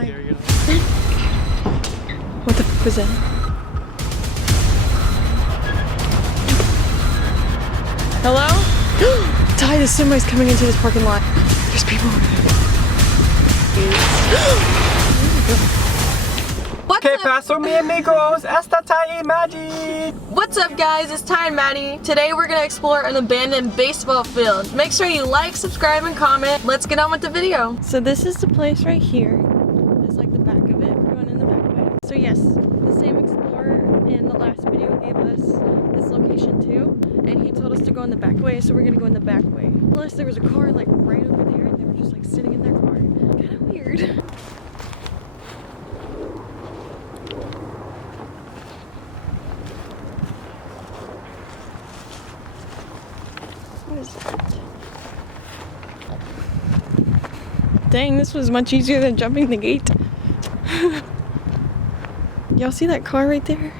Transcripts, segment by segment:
my. What the f was that? Hello? Ty, the semi's coming into this parking lot. There's people over there. What's ¿Qué up? pasó, mi amigos? Esta Ty y Maddy. What's up, guys? It's Ty and Maddy. Today we're gonna explore an abandoned baseball field. Make sure you like, subscribe, and comment. Let's get on with the video. So this is the place right here. It's like the back of it. We're going in the back way. So yes, the same explorer in the last video gave us this location too, and he told us to go in the back way. So we're gonna go in the back way. Plus, there was a car like right over there, and they were just like sitting in their car. Kind of weird. What is that? Dang, this was much easier than jumping the gate. Y'all see that car right there?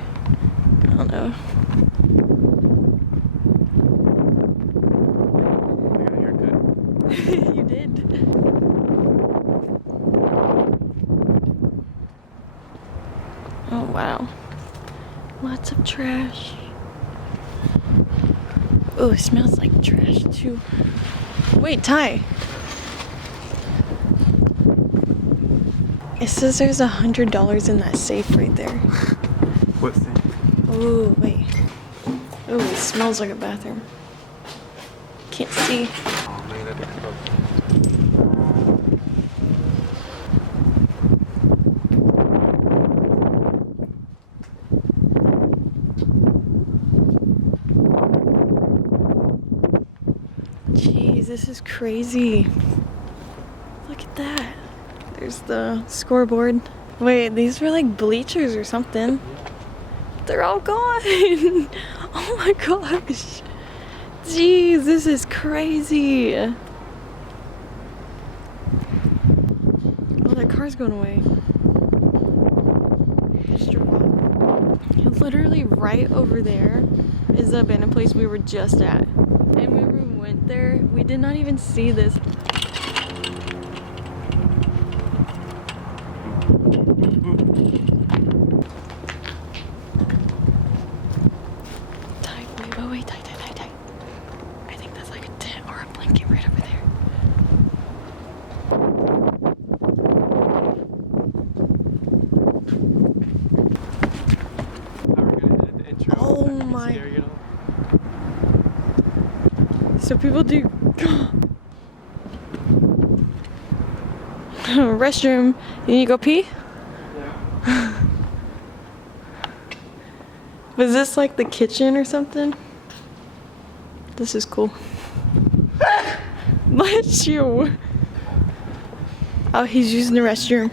I don't know. I got a haircut. You did. Oh wow. Lots of trash. Oh, it smells like trash too. Wait, Ty. It says there's $100 in that safe right there. What's that? Oh, wait. Oh, it smells like a bathroom. Can't see. Oh man, that didn't help. Jeez, this is crazy. Look at that. There's the scoreboard. Wait, these were like bleachers or something. They're all gone. Oh my gosh. Jeez, this is crazy. Oh, that car's going away. Just drove off. Literally right over there is the abandoned place we were just at. And when we went there, we did not even see this. Wait, Ty. I think that's like a tent or a blanket right over there. Oh my. So people do restroom. You need to go pee? Yeah. Was this like the kitchen or something? This is cool. Bless you. Oh, he's using the restroom.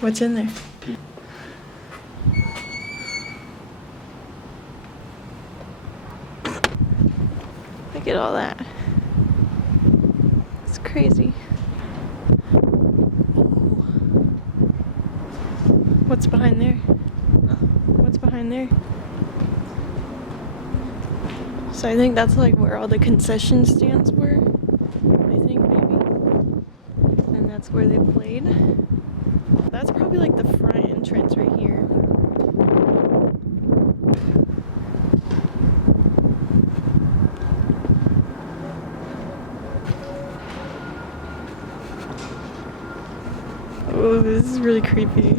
What's in there? Look at all that. It's crazy. What's behind there? What's behind there? So I think that's like where all the concession stands were. I think maybe. And that's where they played. That's probably like the front entrance right here. Oh, this is really creepy.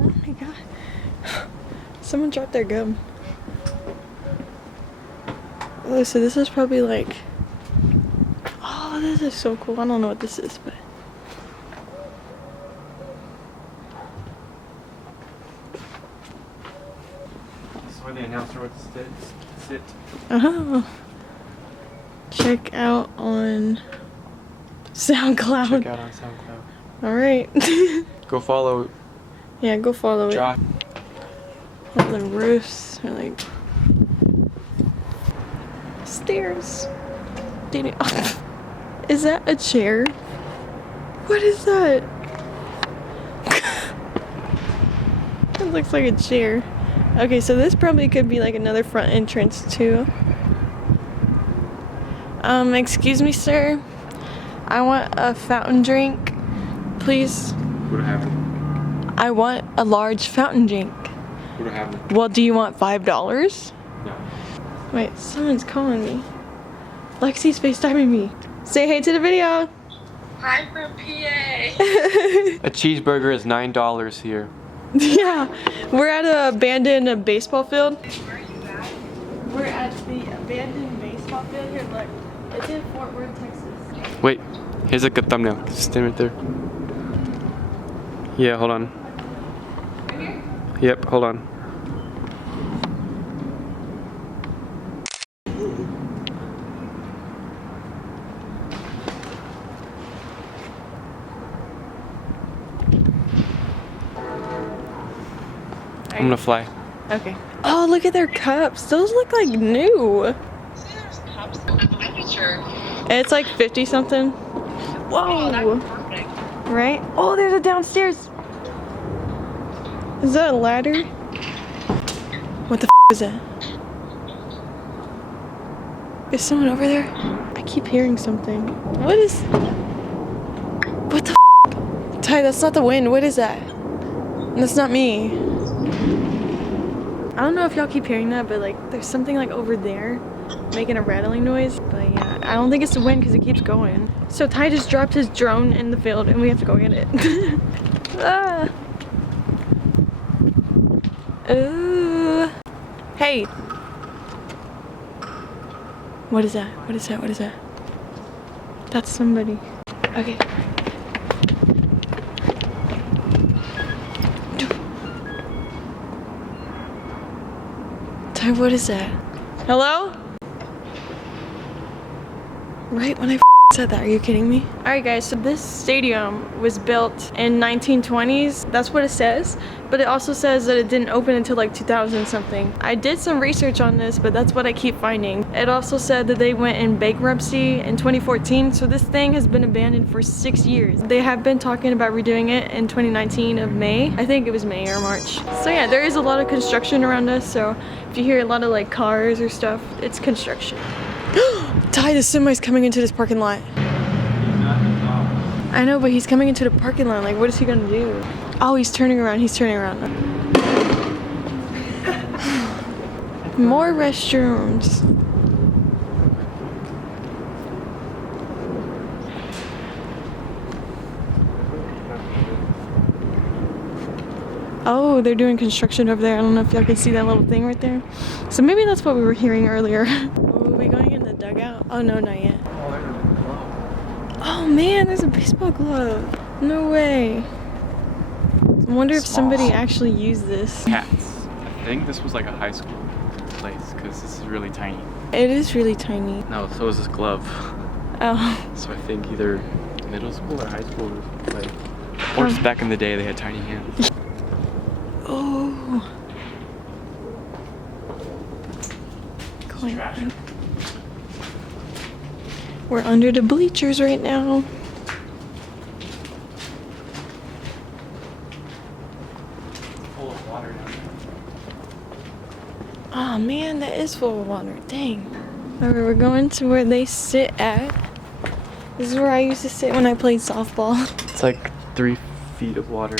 Oh my god. Someone dropped their gum. Oh, so this is probably like... Oh, this is so cool. I don't know what this is, but... This is where the announcer would sit. Oh. Check out on SoundCloud. Check out on SoundCloud. Alright. Go follow Yeah, go follow Josh. it. All the roofs are like stairs. Dang it. Is that a chair? What is that? It looks like a chair. Okay, so this probably could be like another front entrance too. Excuse me, sir. I want a fountain drink, please. What happened? I want a large fountain drink. What happened? Well, do you want $5? No. Wait, someone's calling me. Lexi's FaceTiming me. Say hey to the video. Hi from PA. A cheeseburger is $9 here. Yeah, we're at an abandoned baseball field. Where are you at? We're at the abandoned baseball field here. Look, it's in Fort Worth, Texas. Wait, here's a good thumbnail. Stand right there. Yeah, hold on. Right here? Yep, hold on. I'm gonna fly. Okay. Oh, look at their cups. Those look like new. See, there's cups. I'm not sure. It's like 50 something. Oh, Whoa. that's perfect. Right? Oh, there's a downstairs. Is that a ladder? What the is that? Is someone over there? I keep hearing something. What is... What the Ty, that's not the wind. What is that? That's not me. I don't know if y'all keep hearing that, but like there's something like over there making a rattling noise. But yeah, I don't think it's the wind because it keeps going. So Ty just dropped his drone in the field and we have to go get it. Ah. Ooh. Hey. What is that? What is that? What is that? That's somebody. Okay. Ty, what is that? Hello? Right when I said that, are you kidding me? Alright guys, so this stadium was built in 1920s. That's what it says. But it also says that it didn't open until like 2000 something. I did some research on this, but that's what I keep finding. It also said that they went in bankruptcy in 2014, so this thing has been abandoned for 6 years. They have been talking about redoing it in 2019 of May. I think it was May or March. So yeah, there is a lot of construction around us, so if you hear a lot of like cars or stuff, it's construction. Ty, the semi's coming into this parking lot. I know, but he's coming into the parking lot. Like, what is he gonna do? Oh, he's turning around. He's turning around. More restrooms. Oh, they're doing construction over there. I don't know if y'all can see that little thing right there. So maybe that's what we were hearing earlier. Oh, are we going in the dugout? Oh, no, not yet. Oh, man, there's a baseball glove. No way. I wonder if somebody actually used this. Cats. I think this was like a high school place because this is really tiny. It is really tiny. No, so is this glove. Oh. So I think either middle school or high school play. Or just back in the day they had tiny hands. Oh. Distraction. We're under the bleachers right now. Full of water down there. Oh man, that is full of water. Dang. Alright, we're going to where they sit at. This is where I used to sit when I played softball. It's like 3 feet of water.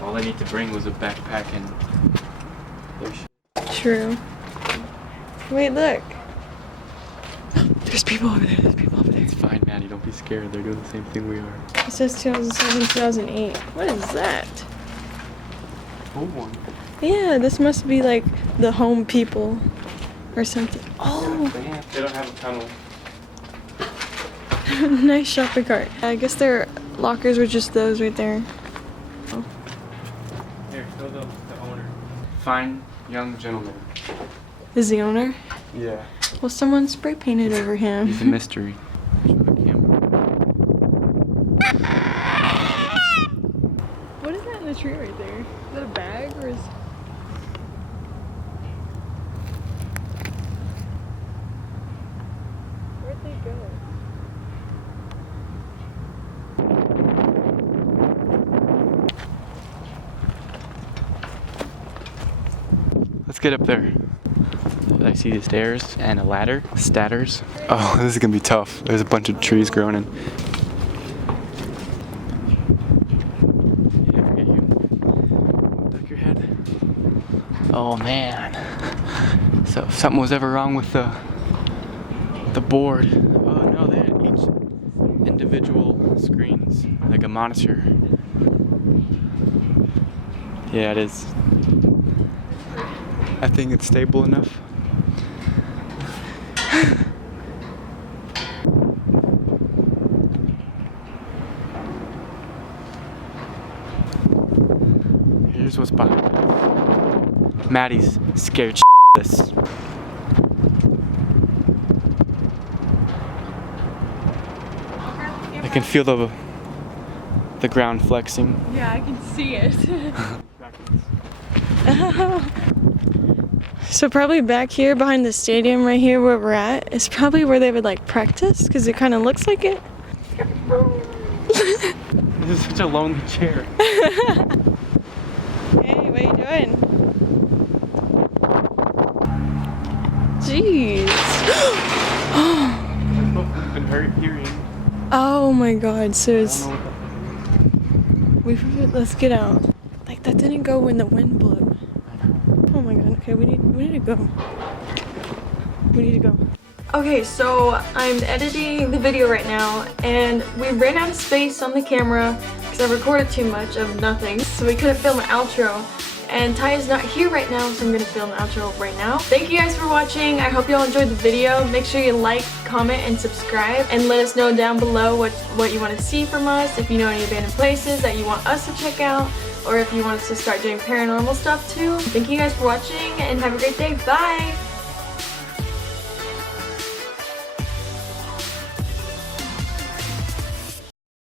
All I need to bring was a backpack and their shit. True. Wait, look. There's people over there. There's people over there. It's fine, Maddie. Don't be scared. They're doing the same thing we are. It says 2007, 2008. What is that? Oh, one. Yeah, this must be like the home people or something. Oh, They don't have a tunnel. nice shopping cart. I guess their lockers were just those right there. Oh. Here, show the owner. Fine young gentleman. Is the owner? Yeah. Well, someone spray painted over him. He's a mystery. Show the camera. tree right there. Is that a bag or is... Where'd they go? Let's get up there. I see the stairs and a ladder. Statters. Oh, this is gonna be tough. There's a bunch of trees growing in. Yeah, forget you. Duck your head. Oh man. So if something was ever wrong with the board. Oh no, they had each individual screens, like a monitor. Yeah, it is. I think it's stable enough. Here's what's behind. Maddie's scared shitless. I can feel the ground flexing. Yeah, I can see it. So probably back here behind the stadium right here where we're at is probably where they would like practice because it kind of looks like it. This is such a lonely chair. Hey, what are you doing? Jeez. I've been hurt hearing. Oh my god, so it's... Let's get out. Like that didn't go when the wind blew. Oh my god, okay, we need to go. We need to go. Okay, so I'm editing the video right now and we ran out of space on the camera because I recorded too much of nothing. So we couldn't film an outro. And Ty is not here right now, so I'm gonna film the outro right now. Thank you guys for watching. I hope you all enjoyed the video. Make sure you like, comment, and subscribe. And let us know down below what you want to see from us. If you know any abandoned places that you want us to check out. Or if you want us to start doing paranormal stuff too. Thank you guys for watching and have a great day. Bye!